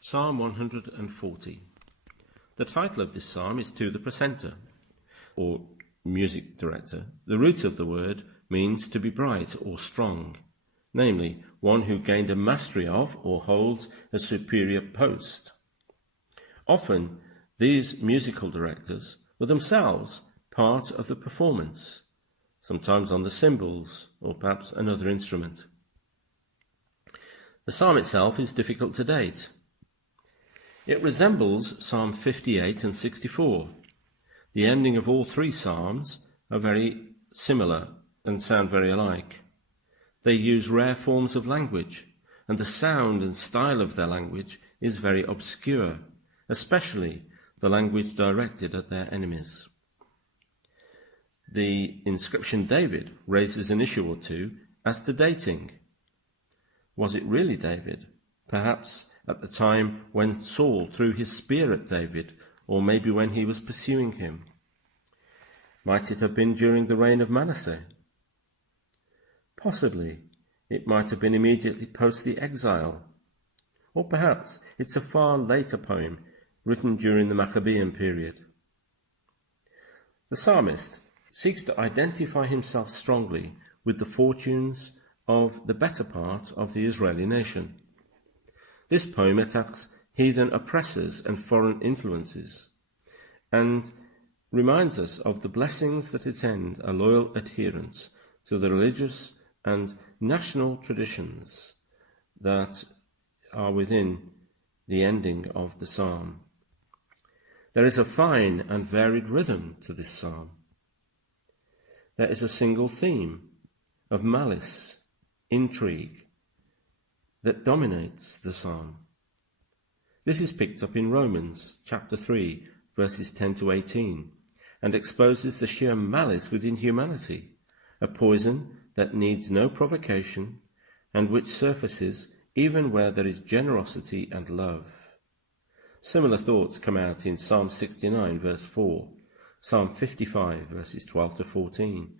Psalm 140. The title of this psalm is To the Precentor, or music director. The root of the word means to be bright or strong, namely, one who gained a mastery of or holds a superior post. Often, these musical directors were themselves part of the performance, sometimes on the cymbals or perhaps another instrument. The psalm itself is difficult to date. It resembles Psalm 58 and 64. The ending of all three psalms are very similar and sound very alike. They use rare forms of language, and the sound and style of their language is very obscure, especially the language directed at their enemies. The inscription David raises an issue or two as to dating. Was it really David? Perhaps at the time when Saul threw his spear at David, or maybe when he was pursuing him. Might it have been during the reign of Manasseh? Possibly it might have been immediately post the exile, or perhaps it's a far later poem written during the Maccabean period. The psalmist seeks to identify himself strongly with the fortunes of the better part of the Israeli nation. This poem attacks heathen oppressors and foreign influences, and reminds us of the blessings that attend a loyal adherence to the religious and national traditions that are within the ending of the psalm. There is a fine and varied rhythm to this psalm. There is a single theme of malice, intrigue, that dominates the psalm. This is picked up in Romans chapter 3, verses 10 to 18, and exposes the sheer malice within humanity, a poison that needs no provocation and which surfaces even where there is generosity and love. Similar thoughts come out in Psalm 69, verse 4, Psalm 55, verses 12 to 14,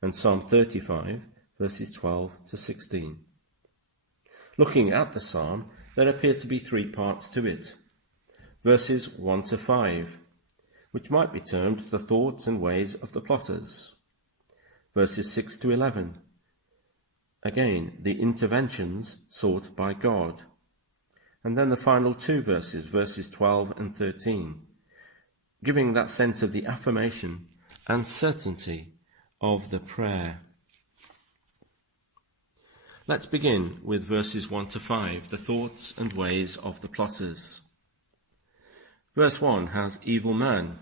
and Psalm 35, verses 12 to 16. Looking at the psalm, there appear to be three parts to it. Verses 1 to 5, which might be termed the thoughts and ways of the plotters. Verses 6 to 11, again, the interventions sought by God. And then the final two verses, verses 12 and 13, giving that sense of the affirmation and certainty of the prayer. Let's begin with verses 1 to 5, the thoughts and ways of the plotters. Verse 1 has evil man.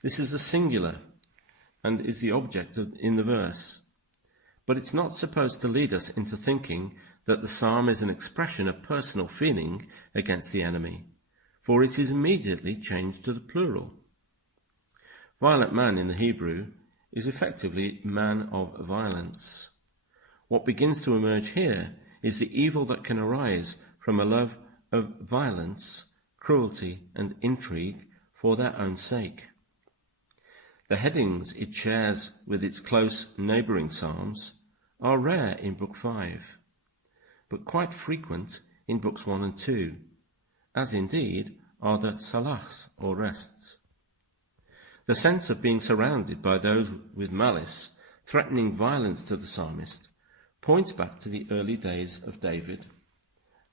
This is a singular and is the object in the verse. But it's not supposed to lead us into thinking that the psalm is an expression of personal feeling against the enemy, for it is immediately changed to the plural. Violent man in the Hebrew is effectively man of violence. What begins to emerge here is the evil that can arise from a love of violence, cruelty, and intrigue for their own sake. The headings it shares with its close neighbouring psalms are rare in Book 5, but quite frequent in Books 1 and 2, as indeed are the salahs, or rests. The sense of being surrounded by those with malice, threatening violence to the psalmist, points back to the early days of David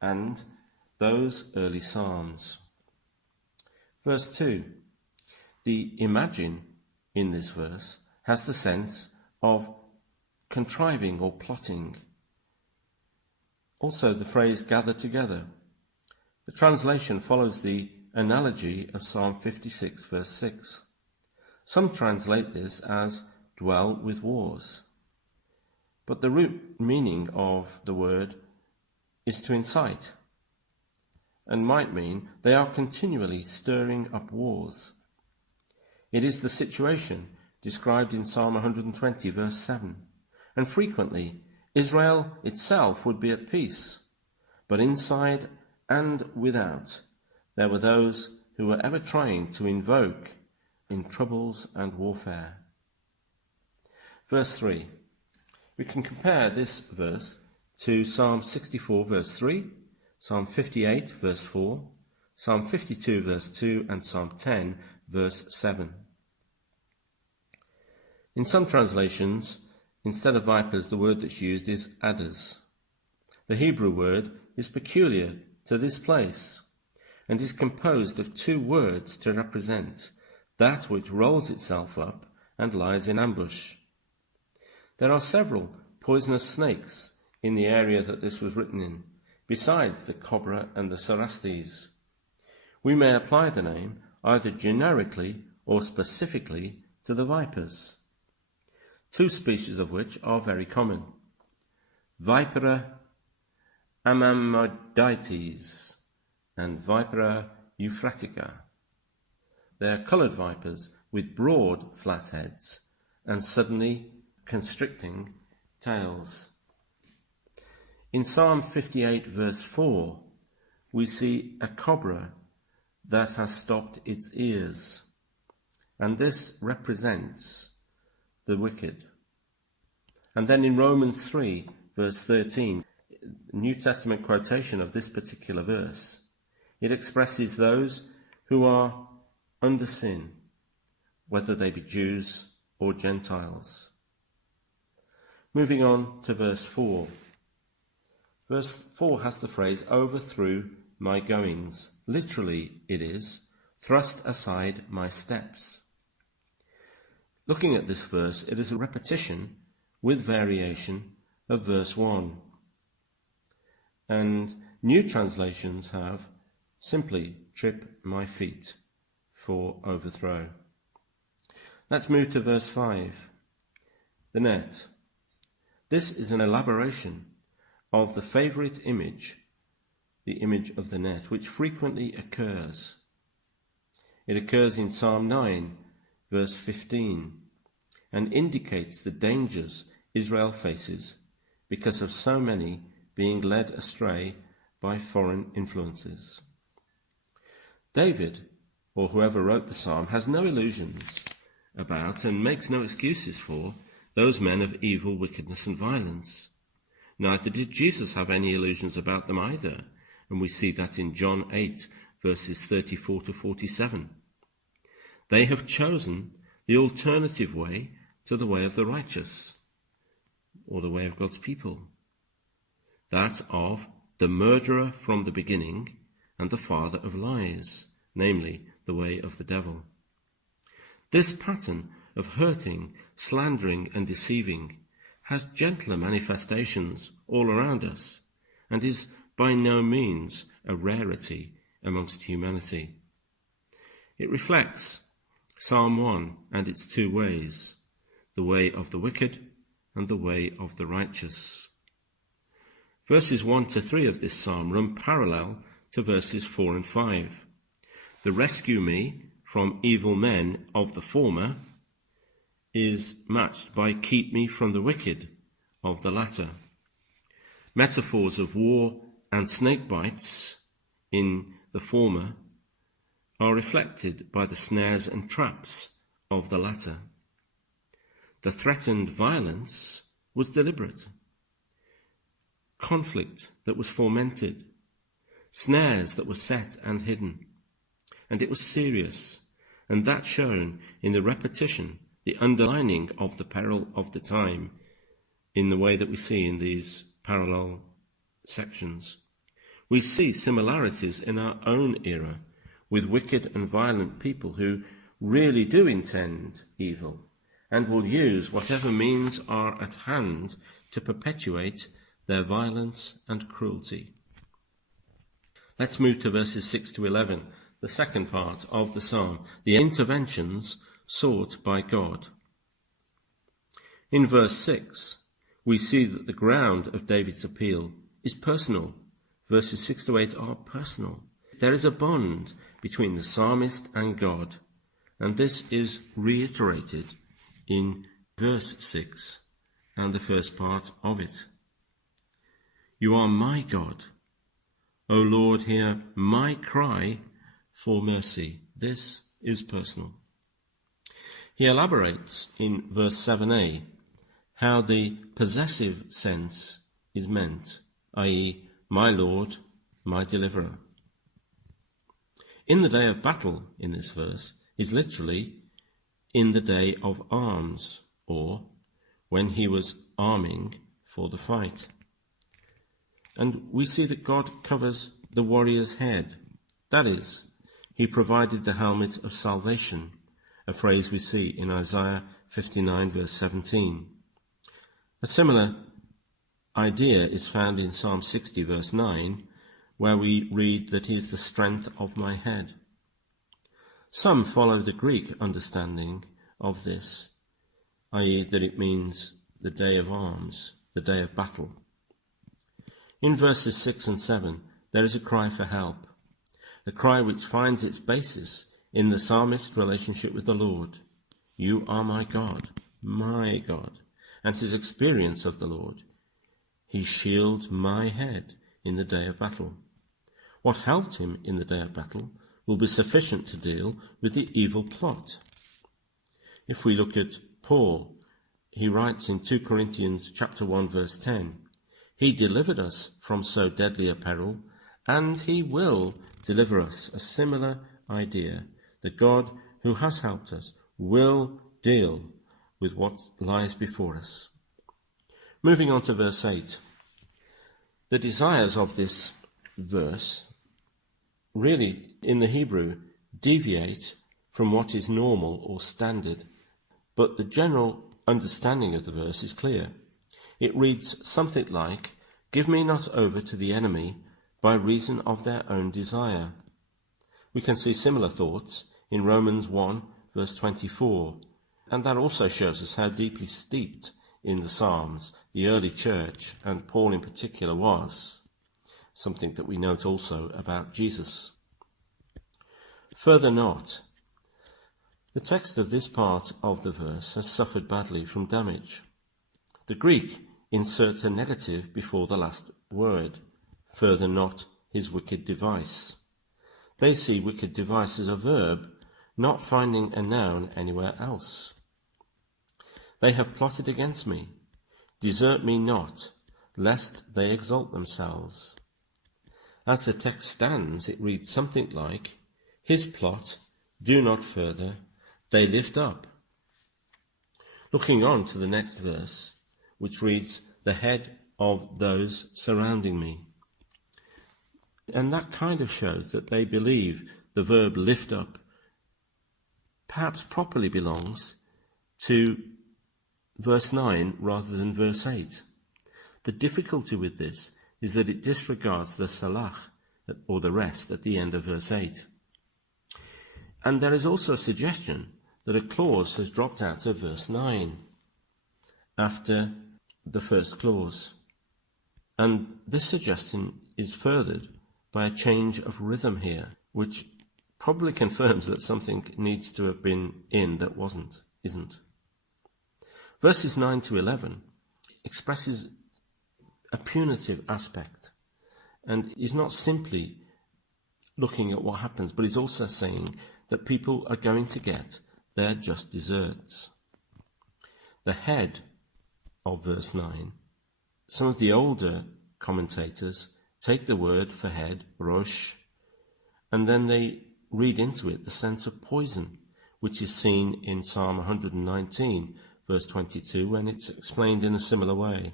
and those early psalms. Verse 2. The imagine in this verse has the sense of contriving or plotting. Also the phrase gather together. The translation follows the analogy of Psalm 56, verse 6. Some translate this as dwell with wars. But the root meaning of the word is to incite, and might mean they are continually stirring up wars. It is the situation described in Psalm 120, verse 7, and frequently Israel itself would be at peace, but inside and without there were those who were ever trying to invoke in troubles and warfare. Verse 3. We can compare this verse to Psalm 64, verse 3, Psalm 58 verse 4, Psalm 52 verse 2 and Psalm 10 verse 7. In some translations, instead of vipers, the word that's used is adders. The Hebrew word is peculiar to this place and is composed of two words to represent that which rolls itself up and lies in ambush. There are several poisonous snakes in the area that this was written in, besides the cobra and the cerastes. We may apply the name either generically or specifically to the vipers, two species of which are very common. Vipera amamodites and Vipera euphratica. They are coloured vipers with broad flat heads and suddenly constricting tails. In Psalm 58 verse 4, we see a cobra that has stopped its ears, and this represents the wicked. And then in Romans 3 verse 13, New Testament quotation of this particular verse, it expresses those who are under sin, whether they be Jews or Gentiles. Moving on to verse 4. Verse 4 has the phrase, overthrew my goings. Literally it is, thrust aside my steps. Looking at this verse, it is a repetition with variation of verse 1. And new translations have simply trip my feet for overthrow. Let's move to verse 5. The net. This is an elaboration of the favourite image, the image of the net, which frequently occurs. It occurs in Psalm 9, verse 15, and indicates the dangers Israel faces because of so many being led astray by foreign influences. David, or whoever wrote the psalm, has no illusions about and makes no excuses for those men of evil, wickedness and violence. Neither did Jesus have any illusions about them either, and we see that in John 8, verses 34 to 47. They have chosen the alternative way to the way of the righteous, or the way of God's people, that of the murderer from the beginning and the father of lies, namely the way of the devil. This pattern of hurting, slandering and deceiving has gentler manifestations all around us and is by no means a rarity amongst humanity. It reflects Psalm 1 and its two ways, the way of the wicked and the way of the righteous. Verses 1 to 3 of this psalm run parallel to verses 4 and 5. The rescue me from evil men of the former is matched by keep me from the wicked of the latter. Metaphors of war and snake bites in the former are reflected by the snares and traps of the latter. The threatened violence was deliberate. Conflict that was fomented. Snares that were set and hidden. And it was serious, and that shown in the repetition, the underlining of the peril of the time, in the way that we see in these parallel sections. We see similarities in our own era with wicked and violent people who really do intend evil and will use whatever means are at hand to perpetuate their violence and cruelty. Let's move to verses 6 to 11, the second part of the psalm, the interventions sought by God. In verse 6, we see that the ground of David's appeal is personal. Verses 6 to 8 are personal. There is a bond between the psalmist and God, and this is reiterated in verse 6 and the first part of it. You are my God. O Lord, hear my cry for mercy. This is personal. He elaborates in verse 7a how the possessive sense is meant, i.e., my Lord, my deliverer. In the day of battle in this verse is literally in the day of arms, or when he was arming for the fight. And we see that God covers the warrior's head. That is, he provided the helmet of salvation, a phrase we see in Isaiah 59 verse 17. A similar idea is found in Psalm 60 verse 9, where we read that he is the strength of my head. Some follow the Greek understanding of this, i.e. that it means the day of arms, the day of battle. In verses 6 and 7, there is a cry for help, a cry which finds its basis in the psalmist's relationship with the Lord. You are my God, and his experience of the Lord. He shields my head in the day of battle. What helped him in the day of battle will be sufficient to deal with the evil plot. If we look at Paul, he writes in 2 Corinthians chapter 1 verse 10, he delivered us from so deadly a peril, and he will deliver us. A similar idea, that God who has helped us will deal with what lies before us. Moving on to verse 8. The desires of this verse really, in the Hebrew, deviate from what is normal or standard, but the general understanding of the verse is clear. It reads something like, give me not over to the enemy by reason of their own desire. We can see similar thoughts in Romans 1 verse 24, and that also shows us how deeply steeped in the Psalms the early church, and Paul in particular, was, something that we note also about Jesus. Further not. The text of this part of the verse has suffered badly from damage. The Greek inserts a negative before the last word, further not his wicked device. They see wicked device as a verb, not finding a noun anywhere else. They have plotted against me. Desert me not, lest they exalt themselves. As the text stands, it reads something like, his plot, do not further, they lift up. Looking on to the next verse, which reads, the head of those surrounding me. And that kind of shows that they believe the verb lift up perhaps properly belongs to verse 9 rather than verse 8. The difficulty with this is that it disregards the salach, or the rest, at the end of verse 8. And there is also a suggestion that a clause has dropped out of verse 9 after the first clause. And this suggestion is furthered by a change of rhythm here, which probably confirms that something needs to have been in that isn't. Verses 9 to 11 expresses a punitive aspect, and is not simply looking at what happens, but is also saying that people are going to get their just deserts. The head of verse 9, some of the older commentators take the word for head, rosh, and then they read into it the sense of poison, which is seen in Psalm 119, verse 22, when it's explained in a similar way.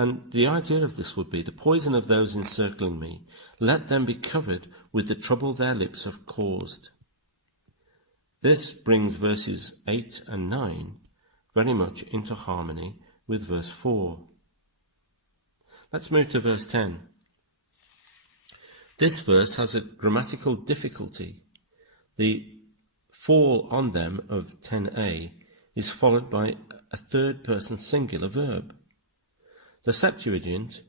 And the idea of this would be, the poison of those encircling me, let them be covered with the trouble their lips have caused. This brings verses 8 and 9 very much into harmony with verse 4. Let's move to verse 10. This verse has a grammatical difficulty. The fall on them of 10a is followed by a third person singular verb. The Septuagint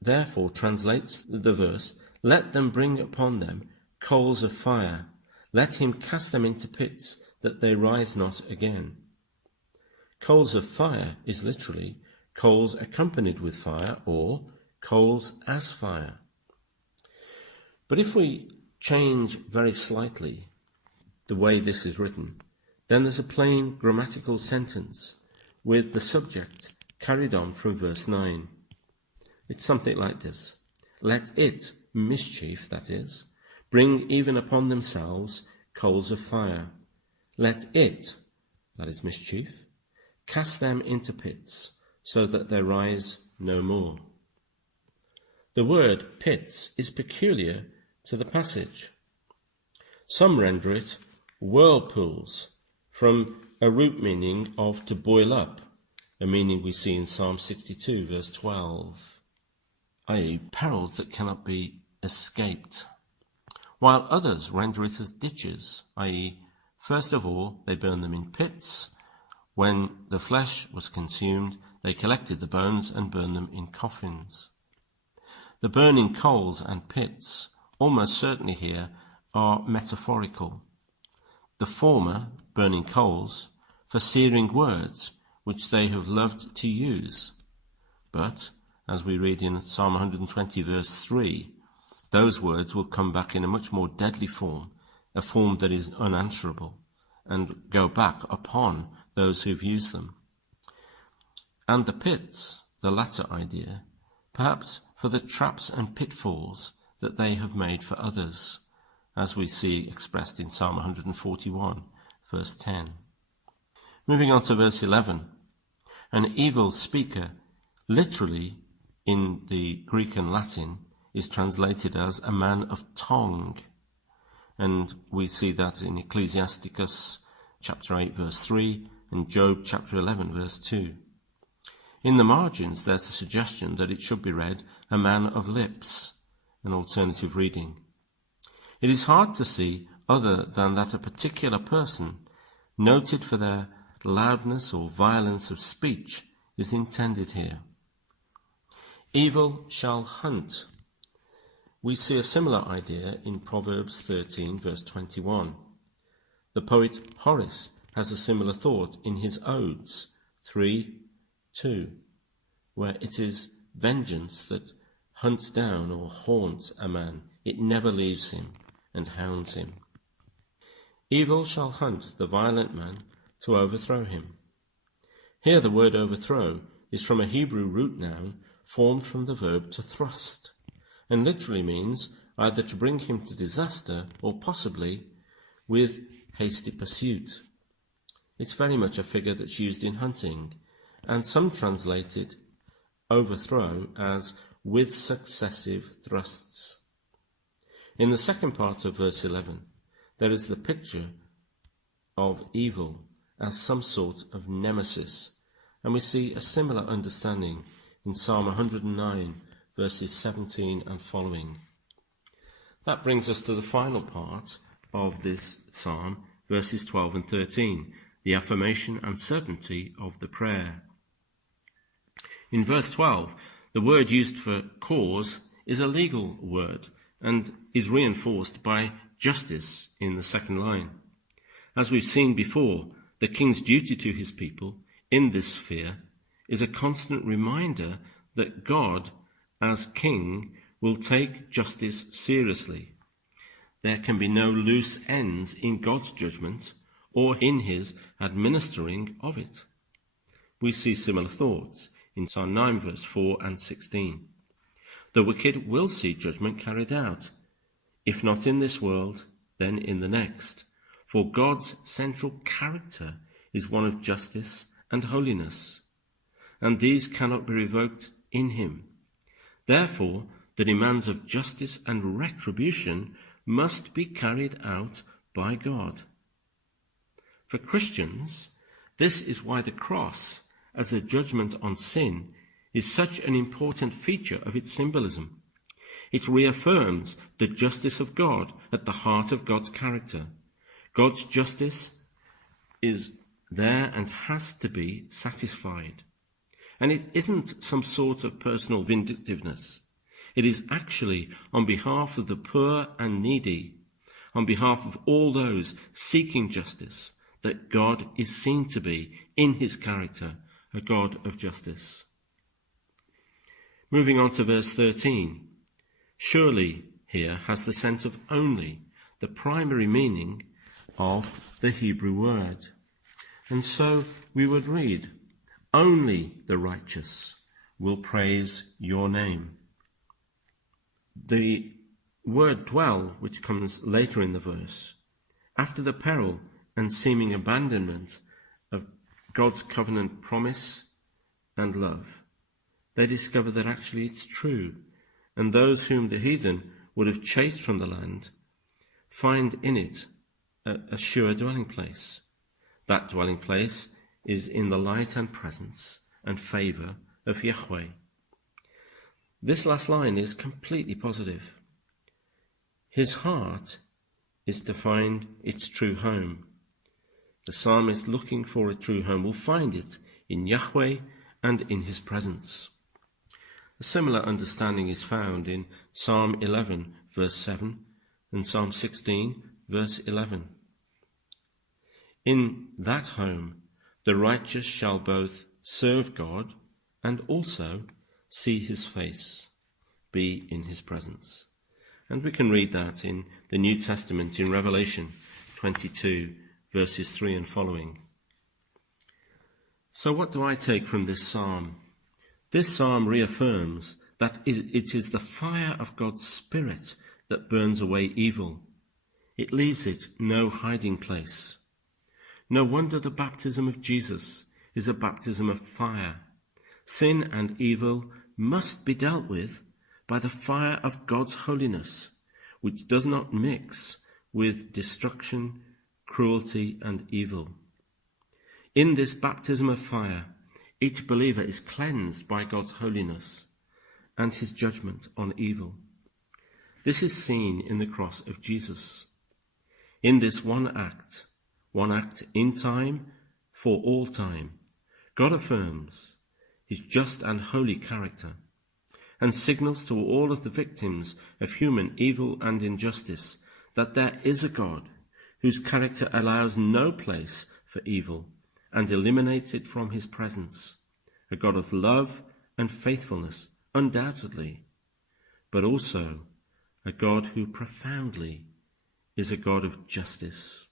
therefore translates the verse, let them bring upon them coals of fire, let him cast them into pits, that they rise not again. Coals of fire is literally coals accompanied with fire, or coals as fire. But if we change very slightly the way this is written, then there's a plain grammatical sentence with the subject carried on from verse 9. It's something like this. let it, mischief that is, bring even upon themselves coals of fire. Let it, that is mischief, cast them into pits, so that they rise no more. The word pits is peculiar to the passage. Some render it whirlpools, from a root meaning of to boil up, a meaning we see in Psalm 62, verse 12, i.e. perils that cannot be escaped, while others render it as ditches, i.e. first of all they burn them in pits. When the flesh was consumed, they collected the bones and burned them in coffins. The burning coals and pits, almost certainly here, are metaphorical. The former, burning coals, for searing words, which they have loved to use. But, as we read in Psalm 120 verse 3, those words will come back in a much more deadly form, a form that is unanswerable, and go back upon those who've used them. And the pits, the latter idea, perhaps for the traps and pitfalls that they have made for others, as we see expressed in Psalm 141, verse 10. Moving on to verse 11. An evil speaker, literally in the Greek and Latin, is translated as a man of tongue. And we see that in Ecclesiasticus chapter 8, verse 3, and Job chapter 11, verse 2. In the margins, there's a suggestion that it should be read, a man of lips, an alternative reading. It is hard to see other than that a particular person, noted for their loudness or violence of speech, is intended here. Evil shall hunt. We see a similar idea in Proverbs 13, verse 21. The poet Horace has a similar thought in his Odes 3:2, where it is vengeance that hunts down or haunts a man. It never leaves him and hounds him. Evil shall hunt the violent man to overthrow him. Here the word overthrow is from a Hebrew root noun formed from the verb to thrust, and literally means either to bring him to disaster or possibly with hasty pursuit. It's very much a figure that's used in hunting, and some translate it overthrow as with successive thrusts. In the second part of verse 11, there is the picture of evil as some sort of nemesis, and we see a similar understanding in Psalm 109, verses 17 and following. That brings us to the final part of this psalm, verses 12 and 13, the affirmation and certainty of the prayer. In verse 12, the word used for cause is a legal word and is reinforced by justice in the second line. As we've seen before, the king's duty to his people in this sphere is a constant reminder that God, as king, will take justice seriously. There can be no loose ends in God's judgment or in his administering of it. We see similar thoughts in Psalm 9, verse 4 and 16. The wicked will see judgment carried out, if not in this world, then in the next. For God's central character is one of justice and holiness, and these cannot be revoked in him. Therefore, the demands of justice and retribution must be carried out by God. For Christians, this is why the cross, as a judgment on sin, is such an important feature of its symbolism. It reaffirms the justice of God at the heart of God's character. God's justice is there and has to be satisfied. And it isn't some sort of personal vindictiveness. It is actually on behalf of the poor and needy, on behalf of all those seeking justice, that God is seen to be, in his character, a God of justice. Moving on to verse 13. Surely here has the sense of only, the primary meaning of the Hebrew word. And so we would read, only the righteous will praise your name. The word dwell, which comes later in the verse, after the peril and seeming abandonment of God's covenant promise and love, they discover that actually it's true, and those whom the heathen would have chased from the land find in it a sure dwelling place. That dwelling place is in the light and presence and favour of Yahweh. This last line is completely positive. His heart is to find its true home. The psalmist looking for a true home will find it in Yahweh and in his presence. A similar understanding is found in Psalm 11, verse 7, and Psalm 16, verse 11. In that home, the righteous shall both serve God and also see his face, be in his presence. And we can read that in the New Testament in Revelation 22, verses 3 and following. So what do I take from this psalm? This psalm reaffirms that it is the fire of God's Spirit that burns away evil. It leaves it no hiding place. No wonder the baptism of Jesus is a baptism of fire. Sin and evil must be dealt with by the fire of God's holiness, which does not mix with destruction, cruelty, and evil. In this baptism of fire, each believer is cleansed by God's holiness and his judgment on evil. This is seen in the cross of Jesus. In this one act in time for all time, God affirms his just and holy character and signals to all of the victims of human evil and injustice that there is a God whose character allows no place for evil and eliminates it from his presence, a God of love and faithfulness, undoubtedly, but also a God who profoundly is a God of justice.